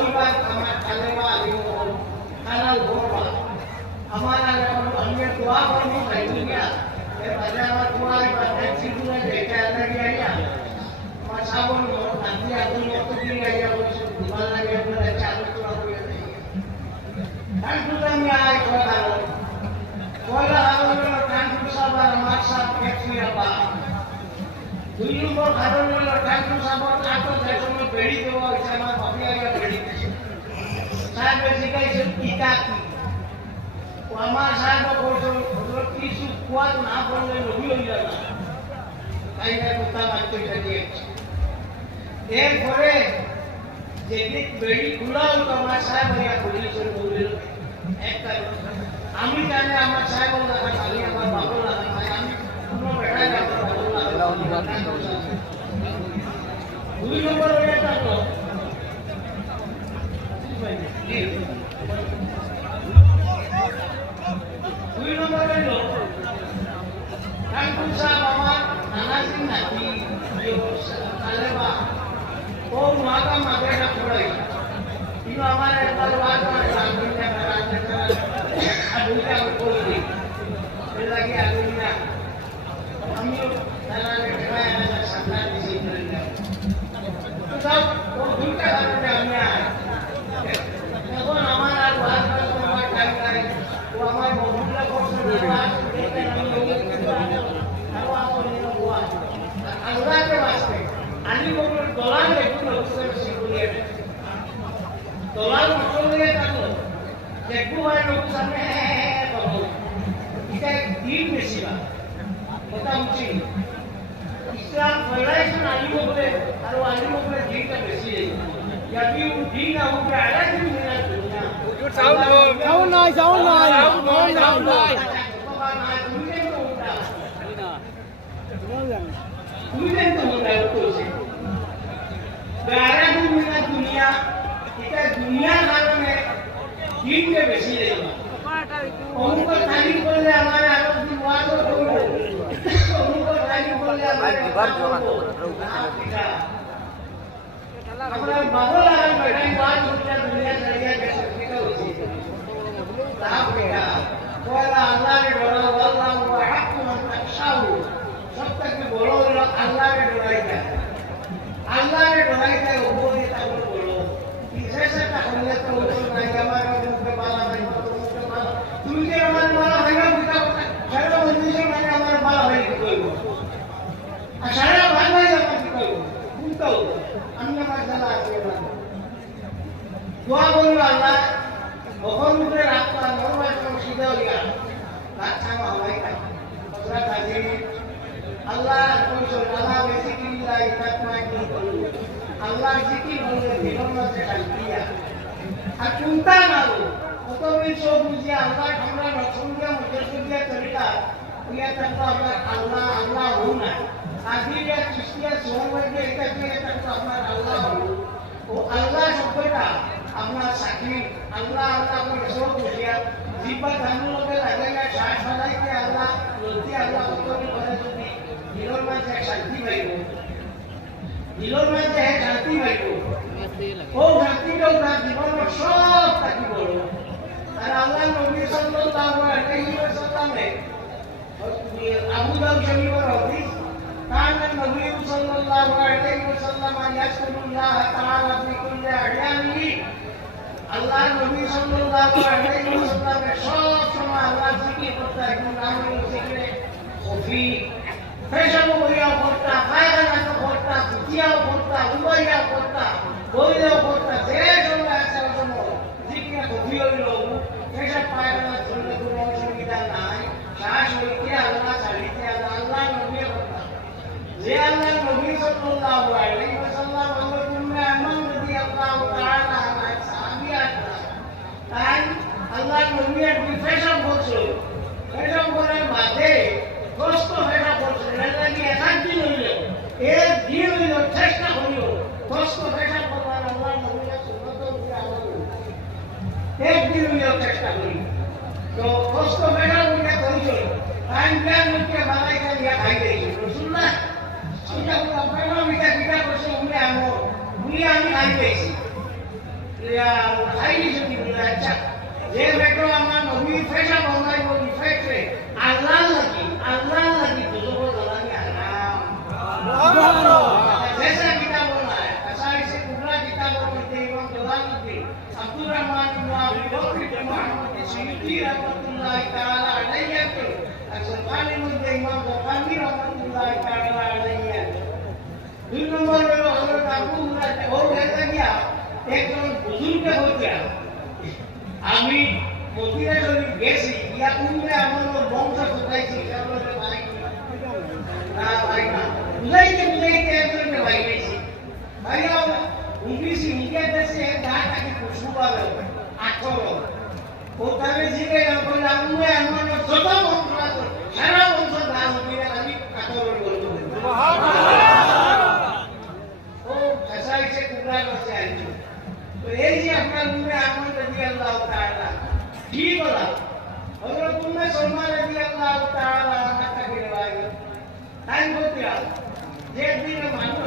বলবার আমার কালেমা দিব কালাল বলবা আমার এখন আমি দোয়া করবো ভাই দুনিয়া এ বাজে আমার দোয়া বাজে চিগুলা দেখে আল্লাহ দিয়া আমার সাবন নাতি আদুল মত দিয়ে গাইয়া বলছে ভালো লাগে আপনারা চালু দোয়া করে দেই কারণ আমি আই কথা পয়লা আলোচনা কানপুর সাবার মাকসাদ ফ্যাক্টরি বা 2 নম্বর কারণ হলো কানপুর সাবার আটো দেশমে বেড়ি দেওয়া হয়েছে আমার বাপি আগে বেড়ি দিয়েছে সাহেব জিজ্ঞাসা কিতা কি ও আমার সাহেব বলছিল কিছু কুয়াত না বললে নবী হয়ে যাবে তাই না কথা মানতে দিয়েছে এরপরে যেদিক বেড়ি খোলা হতো আমার সাহেব ভাইয়া বলেছিল একটা আমি জানি আমার সাহেব লাগা খালি আমার বাবু লাগা আমি কোনো বেড়া যাবো দুই নম্বর হয়ে থাকলো দুই নম্বর হইল কানপুর সাহেব আমার নানাজি নাতি কালেবা ও মাতা মাদেরা পড়াই কিন্তু আমার একবার বাদ আগুনটা বলি এর লাগে আগুনটা আমিও তালারে খায় না সামনে দিছি না তো সব ও দুইটা কারণে আমি এখন আমার আর বাদ করার টাইম নাই ও আমার বহুলা করছে বাদ দেখতে আমি আরো আপনি বুয়া আল্লাহকে বাসতে আমি বলবো দলাল একটু লক্ষ্য করে দলাল মতলবে থাকলো দেখবো হয় লোক সামনে এটা দিন বেশি বা কথা উচিত ইসলাম ফলাইছেন আলিম বলে আর আলিম বলে দিনটা বেশি ইয়াবি দিন না উপরে আলাদা দিন না দুনিয়া সাউন্ড নাই दुनिया दुनिया कारणে দিনকে বেশি দেয় অমুক তারিখ করলে আমার আরো দিন ওয়াজ করব অমুক তারিখ করলে আমার আমরা বাবুল আলম বেটাই ওয়াজ করতে দুনিয়া ছাড়িয়ে গেছে ঠিক আছে লাভ বেটা বলা আল্লাহকে ডরা আল্লাহু হাক্কু মান তাকশাউ সবথেকে বড় হলো আল্লাহকে ডরাইতা আল্লাহকে ডরাইতা উপরে তাহলে বলো বিশেষটা হলে তো নাই আমার মুখে বালা নাই মুখে বালা তুমি যে আমার বালা হয় না বুঝা সারা বন্ধুদের মানে আমার বালা হয় কি কইব আর সারা ভাই ভাই আমার কি কইব বুঝতো আমি আমার জানা আছে না দোয়া করলো আল্লাহ কখন উঠে রাখতা নরমাল সিধা হইয়া রাখা হয় না ওরা কাজে আল্লাহ কইছো আল্লাহ বেসিক্যালি ইতাত নাই আল্লাহ জিকির বলে জীবন মধ্যে শান্তিয়া আর চিন্তা না কত কিছু বুঝিয়ে আল্লাহ আমরা নসুন্দিয়া মুজসুদিয়া তরিকা ইয়া তক আমরা আল্লাহ আল্লাহ হই না আদিয়া চিস্তিয়া সোমবারে এটা দিয়ে তক আমরা আল্লাহ ও আল্লাহ শব্দটা আমরা সাকি আল্লাহ আল্লাহ করে সব বুঝিয়া জীবন ধানুলকে লাগেগা শ্বাস ফলাইতে আল্লাহ লতি আল্লাহ কত করে যদি জীবন মধ্যে শান্তি পাইব দিলর মধ্যে শান্তি পাইব ও শান্তিটা তার জীবনের সব থাকি বড় আর আল্লাহ নবী সাল্লাল্লাহু আলাইহি ওয়াসাল্লামে আবু দাউদ শরীফের হাদিস কানা নবী সাল্লাল্লাহু আলাইহি ওয়াসাল্লাম ইয়াসকুরুল্লাহ তাআলা ফি কুল্লি আহয়ানিহি আল্লাহ নবী সাল্লাল্লাহু আলাইহি ওয়াসাল্লাম সব সময় আল্লাহ জিকির করতে একদম নামে জিকিরে কফি ফেশাবো হইয়া করতা ফায়দা করতা জিয়াও করতা উবাইয়া করতা বইলেও করতা যে সময় আছে সময় জিকির কফি হইল ফেশা পায়না চললে কোনো অসুবিধা নাই শ্বাস হইতে আল্লাহ ছাড়িতে আল্লাহ নবী করতা যে আল্লাহ নবী সাল্লাল্লাহু আলাইহি ওয়াসাল্লাম আমার উম্মে আমান রাদিয়াল্লাহু তাআলা আনহা সাহাবিয়া তাই আল্লাহ নবী এর ফেশা বলছিল ফেশা করার মাঝে কষ্ট ফেশা বলছিল লাগি একাদিন হইল এর দিন হইল চেষ্টা হইল কষ্ট ফেশা করবার আল্লাহ নবী সুন্নাত উপরে আমল একদিন হইল চেষ্টা করি তো কষ্ট ফেশা উঠে করিছিল টাইম প্ল্যান উঠে বানাই দিয়া খাই দিয়েছিল রাসূলুল্লাহ সেটা আপনারা মিটা করছে উনি আমল উনি আমি খাই দিয়েছি হাইলি যদি বলে আচ্ছা যে বেটো আমার নবী ফেসা বন্ধাই বলি ফেসে আল্লাহ লাগি দুজো জ্বালানি আরাম जैसा किताब बोला है ऐसा इसे पूरा किताब बोलते हैं इमाम जलालुद्दीन अब्दुल रहमान इब्न अबी बकर इब्न मुहम्मद सियूती रहमतुल्लाह ताला अलैहि के असलमानी मुद्दे इमाम गफारी रहमतुल्लाह ताला अलैहि दुई नंबर में हजरत अबू हुरैरा और रहता गया एक जन बुजुर्ग हो गया আমি মদিনা শরীফ গেছি ইয়া উম্মে আমার বংশ কোথায়ছি কারণ ভাই না ভাই না বুঝাইতে একজনকে ভাই গেছি ভাই উনিশ ইন্ডিয়া দেশে গাটা কি খুশবু পাবে 18 ও তারে জিগে বলে উম্মে আমার যত বংশ আছে সারা বংশ দান করে আমি 18 বলবো সুবহানাল্লাহ ও ফসাইছে কুবরা করছে আইছো তো এই যে আপনার উম্মে আমার রাদিয়াল্লাহু তাআলা কি বলা হযরত উম্মে সালমা রাদিয়াল্লাহু তাআলা আনহা কে রিওয়ায়াত টাইম বলতে আছে যে দিন মানুষ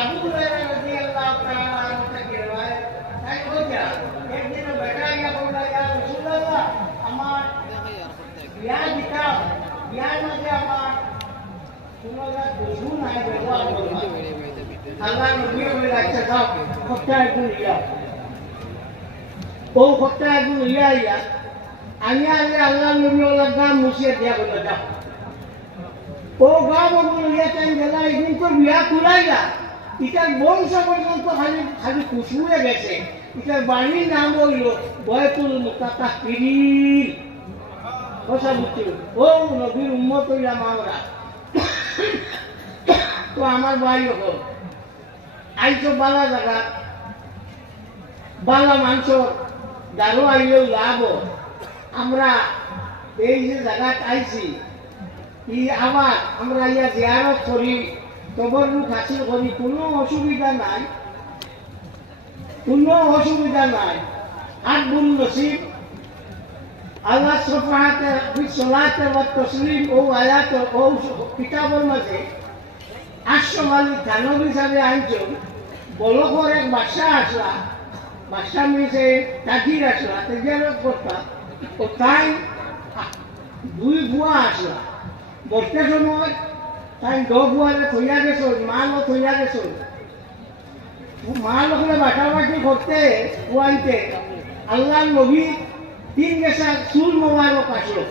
আবু হুরায়রা রাদিয়াল্লাহু তাআলা আনহা কে রিওয়ায়াত টাইম বলতে আছে একদিন বেটা গিয়া বললা ইয়া রাসূলুল্লাহ আমার বিয়া দিতা বিয়ার মধ্যে আমার কোনটা খুশবু নাই ব্যবহার করবা আল্লাহ নবী বলে আচ্ছা দাও খোটা একটু ইয়া ও খোটা একটু ইয়া আমি আল্লাহ নবী ওলা গাম মুছিয়ে দিয়া বলে দাও ও গাম বলে ইয়া টাইম গেলা একদিন তো বিয়া কুলাইলা ইটার বংশ পর্যন্ত খালি খুশবুয়ে গেছে ইটার বাণীর নাম হইল বয়তুল মুতাতাহহিরিন কথা বুঝছো ও নবীর উম্মত হইলাম আমরা তো আমার ভাই হল আইছো বালা জায়গা বালা মাংস দারু আইলেও লাভ আমরা এই যে জায়গাত আইছি ই আবার আমরা ইয়া জিয়ারত করি তবরুক হাসিল করি কোনো অসুবিধা নাই আব্দুল নসিব আল্লাহ সুবহানাহু সালাতে ওয়া তাসলিম ও আয়াত ও কিতাবের মাঝে আশমালি জানবী হিসাবে আনছেন বলকর এক বাদশা আসলা বাদশা মিছে তাকির আসলা তেজারত করতা ও তাই দুই বুয়া আসলা বসতে সময় তাই বুয়ারে থইয়া গেছ মালও থইয়া গেছ মাল ওখানে বাটাবাটি করতে ওয়াইতে আল্লাহ নবী 3 গেছা চুল মোবারক আসলো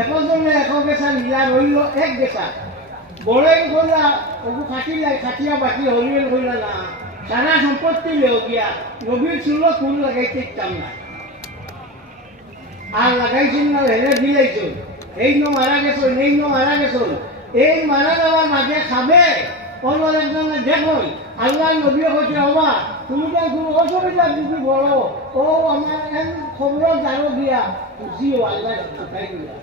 এখন গেছা নীলা রইল 1 গেছা বড়ই গলা ওগু খাটিয়া বাটি হলিল হইলা না সারা সম্পত্তি লেও গিয়া নবীর চুলো ফুল লাগাইতে ইচ্ছাম না আর লাগাইছিল না হেরে দিলাইছ এই মারা গেছো এই মারা যাওয়ার মাঝে খাবে অন্য একজনে দেখুন আল্লাহ নবী হচ্ছে হবা তুমি তো কোনো অসুবিধা যদি বলো ও আমার খবর জানো দিয়া খুশিও আল্লাহ উঠাই দিলা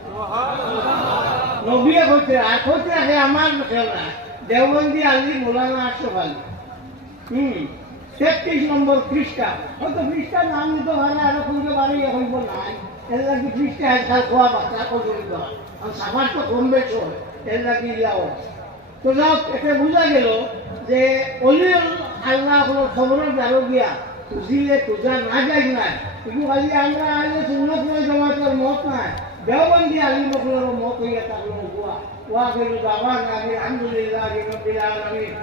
নবী হচ্ছে আর হচ্ছে আগে আমার খেলা দেওবন্দি আলী মৌলানা আশরাফ আলী 33 নম্বর পৃষ্ঠা হয়তো পৃষ্ঠার নাম নিতে ভালো আরো খুঁজতে পারি হইব নাই এর লাগে পৃষ্ঠা আজকাল খোয়া বাচ্চা করিব আর সাবার তো কম বেশ হয় এর লাগে ইলাও তো যাও এটা বোঝা গেল যে অলি আল্লাহ কোনো খবরের জানো গিয়া খুঁজিলে খোঁজা না যাই নাই কিন্তু খালি আমরা আইলে সুন্নত নয় জমাতের মত নাই দেওবন্দি আলী বকলের মত হইয়া থাকলো হুয়া ওয়াকিল দাওয়ান আলহামদুলিল্লাহি রাব্বিল আলামিন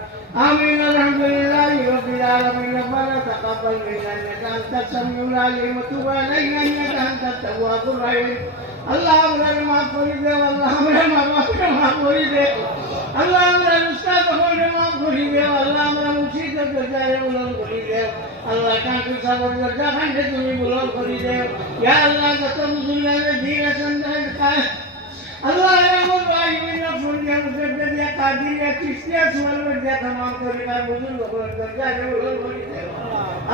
آمين الحمد لله رب العالمين ربنا تقبل منا إنك أنت السميع العليم وتب علينا إنك أنت التواب الرحيم اللهم لنا معاف করে اللهم لنا معاف করে اللهم لنا استاذ করে معاف করে اللهم لنا মুর্শিদ দরজায় বুলন্দ করে আল্লাহ কাকে সাবর দরজা খান্ডে তুমি বুলন্দ করে ইয়া আল্লাহ যত মুসলমানের দিন আছেন আল্লাহ আমার ভাই মিনা ফুরিয়া মুসলমান দিয়া কাদিয়া চিস্তিয়া সুবহানাল্লাহ দিয়া तमाम পরিবার বুজুর্গ করে দরজা বুলন্দ করে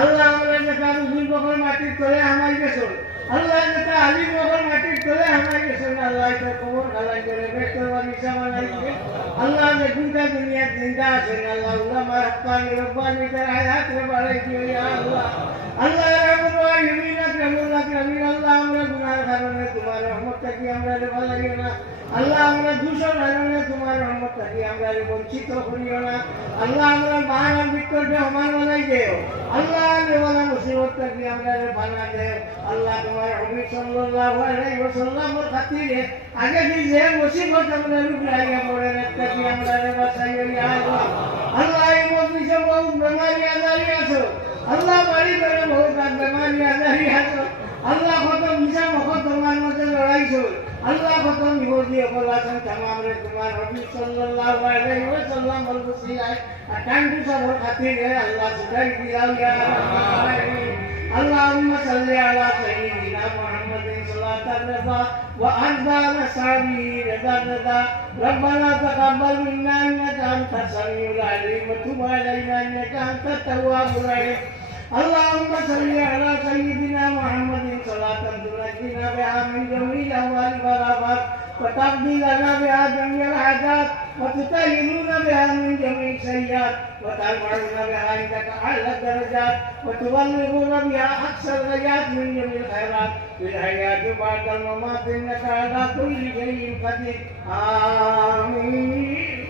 আল্লাহ আমরা যারা বুজুর্গ করে মাটি করে আমায় গেছো আল্লাহ যারা আলী বকর মাটি করে আমায় গেছো আল্লাহ তা কবর খালাই করে বেতর নিশামা লাইছে আল্লাহ যে দুনিয়া জিন্দা আছে আল্লাহ উলামা হাক্কানি রব্বানি তার হায়াত রে বাড়াই দিও ইয়া আল্লাহ আল্লাহ আমার ভাই মিনা কেমুল্লাহ কেমিন আল্লাহ আমরা গুনার কারণে তোমার রহমত থেকে আমরা রে ভালো লাগিও না আল্লাহ আমরা দূষণ কারণে তোমার রহমত থেকে আমরা রে বঞ্চিত করিও না আল্লাহ আমরা বাহার ভিতর যে আমার বানাই দেও আল্লাহ রে ওয়ালা মুসিবত থেকে আমাদের বানা দে আল্লাহ তোমার নবী সাল্লাল্লাহু আলাইহি ওয়াসাল্লামের খাতিরে আগে যে মুসিবত আমরা লুকাইয়া পড়ে রাখতে আমাদের বাঁচাইয়া ইয়া আল্লাহ আল্লাহ এই মজলিসে বহু বেমারি আজারি আছে আল্লাহ বাড়ি করে বহু বেমারি আজারি আছে আল্লাহ কত মিশা মখত তোমার মধ্যে লড়াইছো আল্লাহ কত বিপদী অপলাসন তামাম রে তোমার নবী সাল্লাল্লাহু আলাইহি ওয়াসাল্লাম বলছিলেন আকাঙ্ক্ষী সবার খাতিরে আল্লাহ সুদাই দিও ইয়া রাহমান اللهم صل على سيدنا محمد صلاة الرضا وأرضى نصابه رضا الرضا ربنا تقبل منا إنك أنت السميع العليم وتب علينا إنك أنت التواب الرحيم اللهم صل على سيدنا محمد صلاة تنجينا بها من جميع الأهوال والآفات وتقضي لنا بها جميع الحاجات وتطهرنا بها من جميع السيئات وترفعنا بها عندك أعلى الدرجات وتبلغنا بها أقصى الغايات من جميع الخيرات في الحياة بعد الممات إنك على كل شيء قدير آمين